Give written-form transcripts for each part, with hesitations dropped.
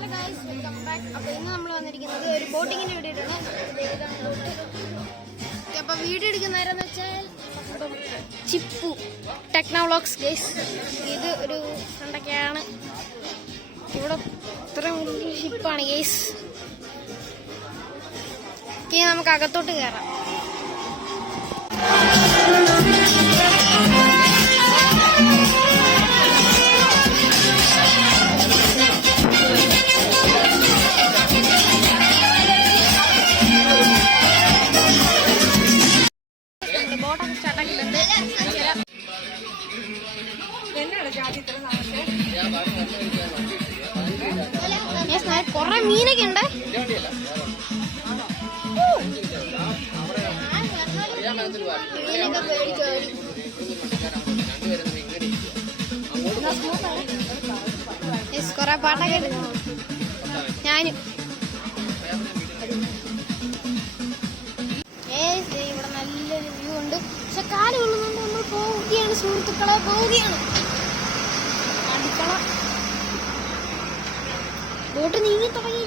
അപ്പോൾ ഇന്ന് നമ്മൾ വന്നിരിക്കുന്നത് ഒരു ബോട്ടിങ്ങിന് വേണ്ടിയിട്ടാണ്. അപ്പോൾ വീഡിയോ എടുക്കുന്നവരെന്ന് വെച്ചാൽ ചിപ്പു ടെക്നോളോക്സ് ഗൈസ്. ഇത് ഒരു ഫ്രണ്ടൊക്കെയാണ്. ഇവിടെ ഇത്രയും വലിയ ഷിപ്പാണ് ഗൈസ്. ഇനി നമുക്ക് അകത്തോട്ട് കയറാം. ബോട്ടൊക്കെ സ്റ്റാർട്ടാക്കിയിട്ടുണ്ട്. കുറെ മീനൊക്കെ ഉണ്ട്. കൊറേ പാട്ടൊക്കെ ഉണ്ട്. ഞാനും ഇവിടെ നല്ലൊരു വ്യൂ ഉണ്ട്. പക്ഷെ കാല് കൊള്ളുന്നുണ്ട്. നമ്മൾ പോവുകയാണ് സുഹൃത്തുക്കളെ, പോവുകയാണ്. അടുക്കള ബോട്ട് നീങ്ങി തുടങ്ങി.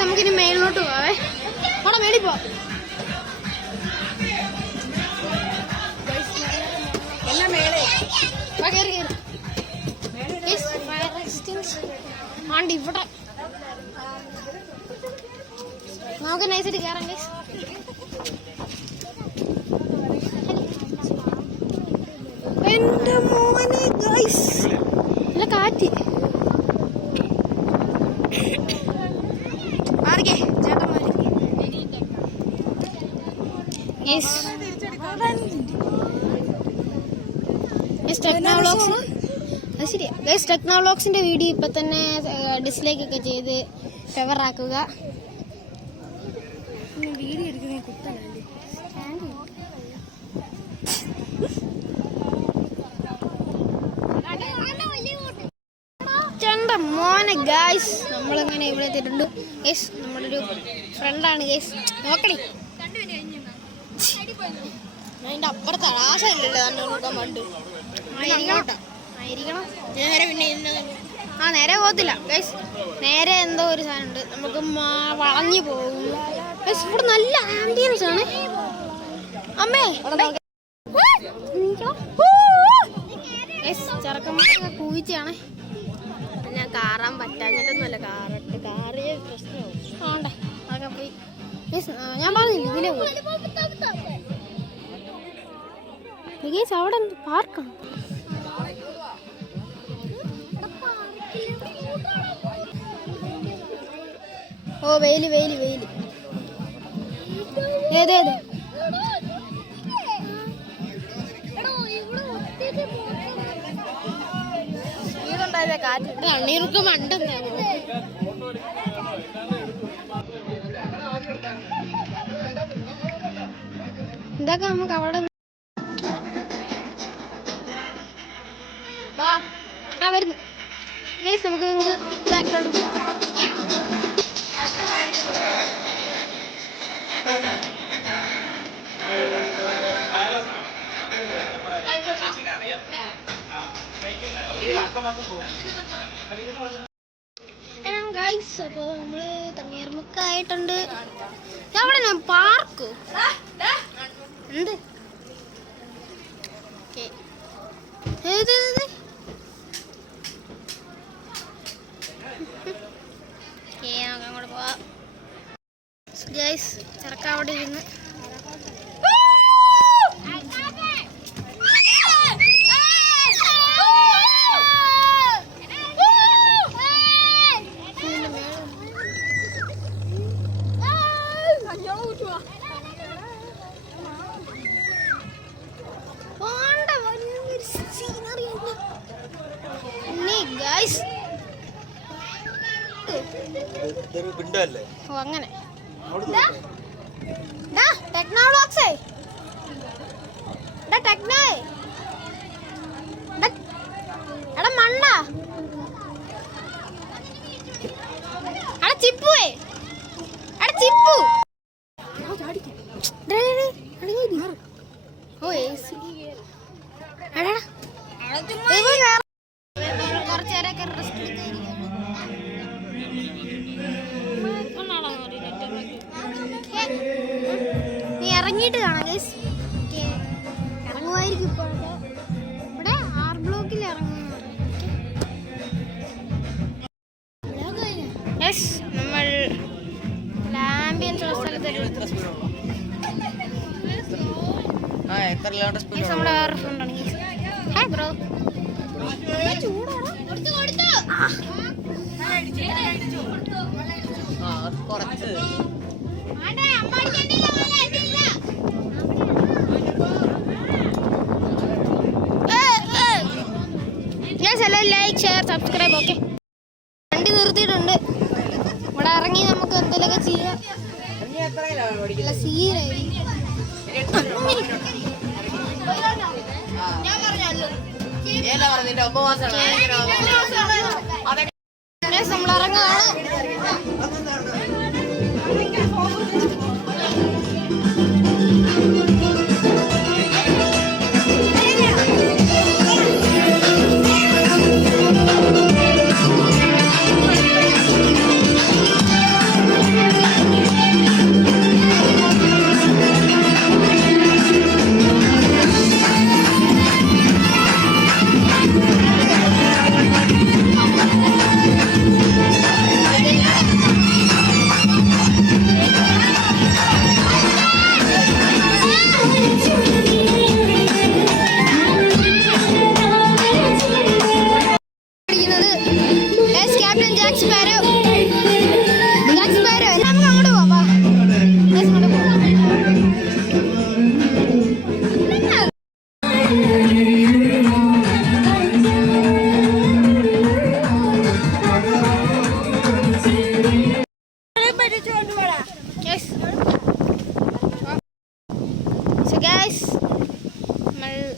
നമുക്കിനി മേളിലോട്ട് പോവേ. അവിടെ മേളിൽ പോവാം. ആണ്ട് ഇവിടെ നമുക്ക് നൈസായിട്ട് കയറാം ഗൈസ്. എന്റെ മോനെ ഗൈസ്, നല്ല കാറ്റ്. മാറിക്കേ ചേട്ടന്മാര്. ടെക്നോളോക്സിന്റെ വീഡിയോ ഇപ്പൊ തന്നെ ഡിസ്ലൈക്ക് ഒക്കെ ചെയ്ത് ഫേവറാക്കുക. വീഡിയോ എടുക്കുന്ന കുത്തലല്ലേ മോനെ ഗൈസ്. നമ്മളിങ്ങനെ ഇവിടെ എത്തിയിട്ടുണ്ട് ഗൈസ്. നമ്മളൊരു ഫ്രണ്ടാണ് ഗൈസ്. നോക്കണേ, അതിന്റെ അപ്പുറത്ത് ആശയില്ലല്ലോ നോക്കാൻ പണ്ട്. ആയിരിക്കണം നേരെ. പിന്നെ നേരെ പോകത്തില്ല ഗൈസ്. നേരെ എന്തോ ഒരു സാധനം ഉണ്ട്. നമുക്ക് വളഞ്ഞു പോകും ഗൈസ്. ഇവിടെ നല്ല ആംബിയൻസ് ആണ്. അമ്മേ ചെറുക്കന്മാരൊക്കെ കൂയിച്ചാണ്. ഞാൻ കാറാൻ പറ്റാഞ്ഞിട്ടൊന്നുമല്ല, കാറിയ പ്രശ്നമാവും. ആണ്ടേ അതൊക്കെ പോയി. ഞാൻ പറഞ്ഞില്ല ഇതിലേ പോയി ഗൈസ്. അവിടെ പാർക്കാണ്. ഓ വെയില് വെയില് വെയില്. ഏതേത് വീടുണ്ടായ കാറ്റ് കണ്ണീർക്ക് മണ്ടെന്നാ. ഇതൊക്കെ നമുക്ക് അവിടെ വരുന്നു ഗൈസ്. നമുക്ക് ബാക്കിലോട്ട് ഗൈസ്. അപ്പൊ നമ്മള് തണ്ണീർമുക്കായിട്ടുണ്ട്. അവിടെ ഞാൻ പാർക്ക് എന്ത് നമുക്ക് അങ്ങോട്ട് പോവാം ഗൈസ്. ചെറുക്ക അവിടെ ഇരുന്ന് അങ്ങനെ ടെക്നോളോക്സ് എടാ മണ്ണ എടാ ചിപ്പുവേ എടാ ചിപ്പു ഓ AC. കുറച്ചേരൊക്കെ റെസ്റ്റ് നീ ഇറങ്ങിയിട്ട് കാണാം ഗൈസ്. ഇറങ്ങുമായിരിക്കും ഇപ്പോഴൊക്കെ. ഇവിടെ R ബ്ലോക്കിൽ ഇറങ്ങുന്നു. നമ്മൾ ആംബിയൻസ് ഉള്ള സ്ഥലത്ത് നമ്മുടെ വേറെ ഫ്രണ്ടാണ്. Hi bro. Like share subscribe. Okay, വണ്ടി നിർത്തിയിട്ടുണ്ട്. ഇവിടെ ഇറങ്ങി നമുക്ക് എന്തെങ്കിലുമൊക്കെ ചെയ്യാം. നമ്മളിറങ്ങാണ്.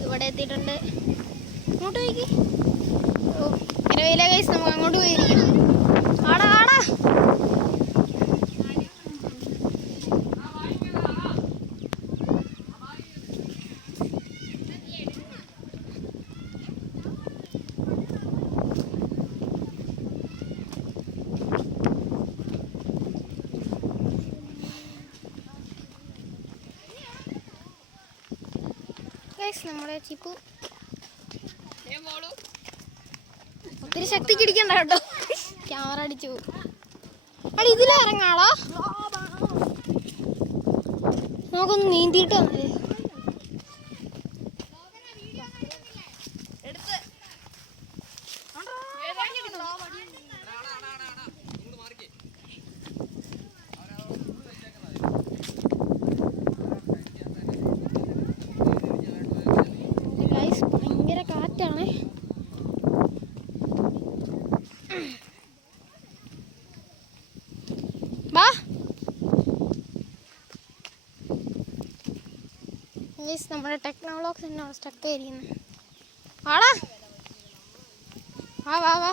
ഇവിടെ എത്തിയിട്ടുണ്ട്. അങ്ങോട്ട് പോയിക്ക്. ഓ ഇരവില ഗൈസ്, നമുക്ക് അങ്ങോട്ട് പോയിരിക്കാം. ആടാ ആടാ. നമ്മുടെ ചിപ്പു ഒത്തിരി ശക്തിക്ക് ഇടിക്കണ്ട കേട്ടോ, ക്യാമറ അടിച്ചു. അടി ഇതിലിറങ്ങാളോ, നമുക്കൊന്ന് നീന്തിയിട്ട് വന്നേ. ഭയങ്കര കാറ്റാണ്. വാ നമ്മുടെ ടെക്നോളോക്സ് തന്നെ സ്റ്റക്ക് ആയിരിക്കുന്നത്. ആടാ വാ വാ വാ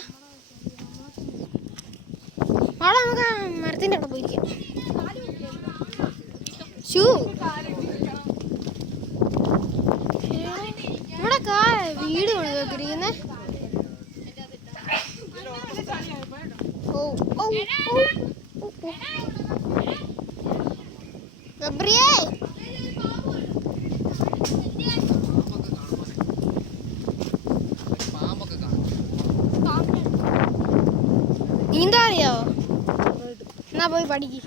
ആടാ, നമുക്ക് മരത്തിൻ്റെ അവിടെ പോയിരിക്കാം. ഷൂ നമ്മുടെ വീട് പണിതൊക്കെയിരിക്കുന്നത്. ഓ ഓ ഗബ്രിയേ, നീന്താ അറിയാവോ? എന്നാ പോയി പഠിക്ക്.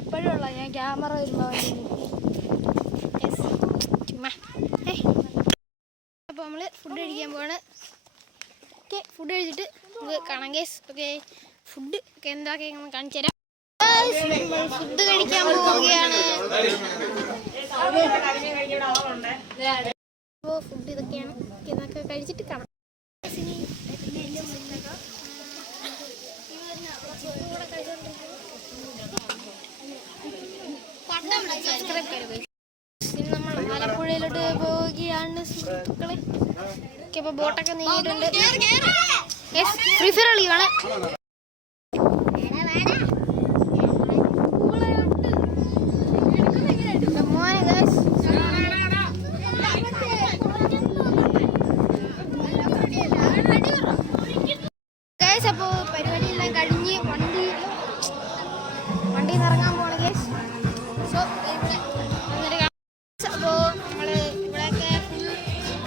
എപ്പോഴുള്ള ഞാൻ ക്യാമറ വരുമ്പോൾ ചുമ്മാ. അപ്പോൾ നമ്മൾ ഫുഡ് കഴിക്കാൻ പോവാണ്. ഓക്കെ, ഫുഡ് കഴിച്ചിട്ട് നമുക്ക് കാണാം ഗൈസ്. ഓക്കെ, ഫുഡ് ഒക്കെ എന്താക്കി കാണിച്ചു തരാം. ഫുഡ് കഴിക്കാൻ പോവുകയാണ്. ഫുഡ് ഇതൊക്കെയാണ്, ഇതൊക്കെ കഴിച്ചിട്ട് കാണാം. നമ്മൾ ആലപ്പുഴയിലോട്ട് പോവുകയാണ് സുഹൃത്തുക്കളെ. ഇപ്പൊ ബോട്ടൊക്കെ നീങ്ങിയിട്ടുണ്ട്. ഫ്രീ ഫയർ കളിയാണ്. അപ്പോ പരിപാടിയെല്ലാം കഴിഞ്ഞ് വണ്ടി ഇറങ്ങാൻ പോണ ഗൈസ്. സോ അപ്പോൾ നമ്മൾ ഇവിടെയൊക്കെ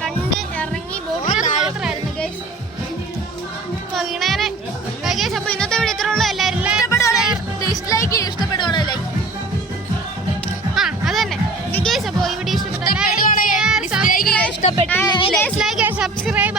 കണ്ട് ഇറങ്ങി ബോട്ടിൽ മാത്രമായിരുന്നു ഗൈസ്. അപ്പോൾ വീണേനെ ഗൈസ്. അപ്പോൾ ഇന്നത്തെ വീഡിയോ ഇത്രേ ഉള്ളൂ. എല്ലാവരും ഇഷ്ടപ്പെടുവാണല്ലേ? അത് തന്നെ ഗൈസ്. അപ്പോൾ ഈ വീഡിയോ ഇഷ്ടപ്പെട്ടില്ലെങ്കിൽ സബ്സ്ക്രൈബ്